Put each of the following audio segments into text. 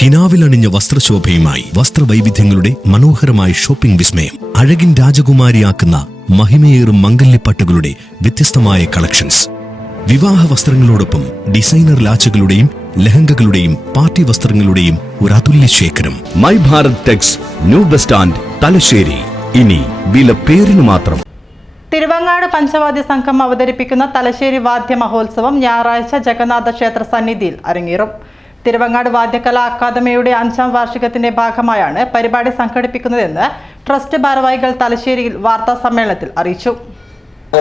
കിനാവിലണിഞ്ഞ വസ്ത്രശോഭയുമായി വസ്ത്രവൈവിധ്യങ്ങളുടെ മനോഹരമായ ഷോപ്പിംഗ് വിസ്മയം അഴകിൻ രാജകുമാരിയാക്കുന്ന മഹിമയേറും മംഗല്യപ്പട്ടുകളുടെ വ്യത്യസ്തമായ കളക്ഷൻസ്. വിവാഹ വസ്ത്രങ്ങളോടൊപ്പം ഡിസൈനർ ലാച്ചുകളുടെയും ലഹങ്കകളുടെയും പാർട്ടി വസ്ത്രങ്ങളുടെയും ഒരു അതുല്യ ശേഖരം. My Bharat tex new bus stand Thalassery. ഇനി വില പേരിന് മാത്രം. തിരുവങ്ങാട് പഞ്ചവാദ്യ സംഘം അവതരിപ്പിക്കുന്ന തലശ്ശേരി വാദ്യ മഹോത്സവം ഞായറാഴ്ച ജഗന്നാഥ ക്ഷേത്ര സന്നിധിയിൽ അരങ്ങേറും. തിരുവങ്ങാട് വാദ്യകലാ അക്കാദമിയുടെ അഞ്ചാം വാർഷികത്തിന്റെ ഭാഗമായാണ് പരിപാടി സംഘടിപ്പിക്കുന്നതെന്ന് ട്രസ്റ്റ് ഭാരവാഹികൾ തലശ്ശേരിയിൽ വാർത്താ സമ്മേളനത്തിൽ അറിയിച്ചു.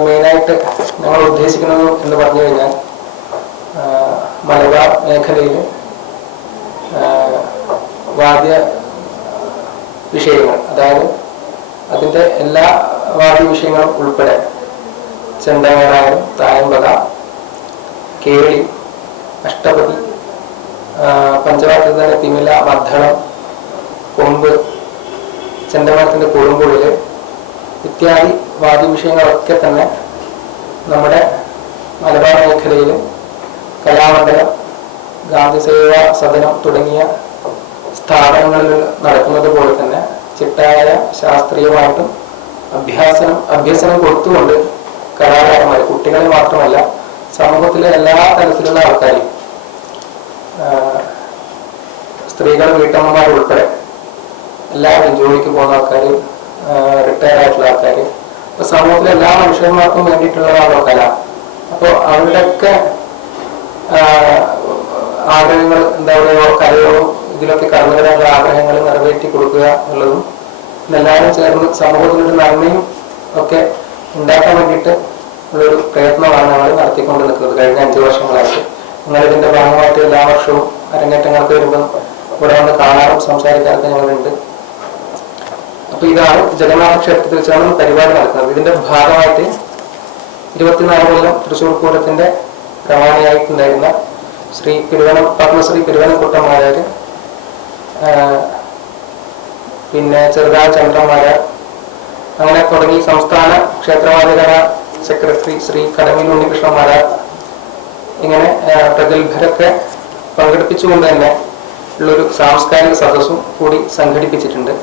മെയിനായിട്ട് ഞങ്ങൾ ഉദ്ദേശിക്കുന്നത് എന്ന് പറഞ്ഞു കഴിഞ്ഞാൽ മലബാർ മേഖലയിൽ വാദ്യ വിഷയങ്ങൾ അതായത് അതിന്റെ എല്ലാ വാദ്യ വിഷയങ്ങളും ഉൾപ്പെടെ ചെണ്ടമേളായാലും തായമ്പക കേളി അഷ്ടപതി പഞ്ചവാദ്യ തന്നെ തിമില മദ്ദളം കൊമ്പ് ചെണ്ടമരത്തിന്റെ കൊടുമ്പുള്ളിൽ ഇത്യാദി വാദ്യവിഷയങ്ങളൊക്കെ തന്നെ നമ്മുടെ മലബാർ മേഖലയിൽ കലാമണ്ഡലം ഗാന്ധി സേവാ സദനം തുടങ്ങിയ സ്ഥാപനങ്ങളിൽ നടക്കുന്നത് പോലെ തന്നെ ചിട്ടായ ശാസ്ത്രീയമായിട്ടും അഭ്യാസനം അഭ്യസനം കൊടുത്തുകൊണ്ട് കലാകാരന്മാർ കുട്ടികളെ മാത്രമല്ല സമൂഹത്തിലെ എല്ലാ തരത്തിലുള്ള ആൾക്കാരെയും സ്ത്രീകൾ വീട്ടമ്മമാർ ഉൾപ്പെടെ എല്ലാവരും ജോലിക്ക് പോകുന്ന ആൾക്കാർ റിട്ടയർ ആയിട്ടുള്ള ആൾക്കാർ അപ്പൊ സമൂഹത്തിലെ എല്ലാ മനുഷ്യന്മാർക്കും വേണ്ടിയിട്ടുള്ളതാണോ കല. അപ്പോൾ അവരുടെയൊക്കെ ആഗ്രഹങ്ങൾ എന്താ പറയുക കലയോ ഇതിലൊക്കെ വരാനുള്ള ആഗ്രഹങ്ങൾ നിറവേറ്റി കൊടുക്കുക എന്നുള്ളതും എല്ലാവരും ചേർന്ന് സമൂഹത്തിനൊരു നന്മയും ഒക്കെ ഉണ്ടാക്കാൻ വേണ്ടിയിട്ട് ഉള്ളൊരു പ്രയത്നമാണ് ഞങ്ങൾ നടത്തിക്കൊണ്ട് നിൽക്കുന്നത് കഴിഞ്ഞ അഞ്ചു വർഷങ്ങളായിട്ട്. നിങ്ങളിതിന്റെ ഭാഗമായിട്ട് എല്ലാ വർഷവും അരങ്ങേറ്റങ്ങൾക്ക് വരുമ്പോൾ ഇവിടെ കാണാറും കാണാനും സംസാരിക്കാനൊക്കെ ഞങ്ങളുണ്ട് അപ്പൊ ഇതാണ് ജഗന്നാഥ ക്ഷേത്രത്തിൽ വെച്ചാണ് പരിപാടി നടക്കുന്നത്. ഇതിന്റെ ഭാഗമായിട്ട് ഇരുപത്തിനാല് കൊല്ലം തൃശ്ശൂർ പൂരത്തിന്റെ പ്രമാണിയായിട്ടുണ്ടായിരുന്ന ശ്രീ പെരുവനം പത്മശ്രീ പെരുവനക്കുട്ടന്മാരാര് പിന്നെ ചെറുതായ ചന്ദ്രന്മാരാർ അങ്ങനെ തുടങ്ങി സംസ്ഥാന ക്ഷേത്രവാദികര സെക്രട്ടറി ശ്രീ കടമിൽ ഉണ്ണികൃഷ്ണന്മാര് ഇങ്ങനെ പ്രഗത്ഭരൊക്കെ പങ്കെടുപ്പിച്ചുകൊണ്ട് തന്നെ ഉള്ളൊരു സാംസ്കാരിക സദസ്സും കൂടി സംഘടിപ്പിച്ചിട്ടുണ്ട്.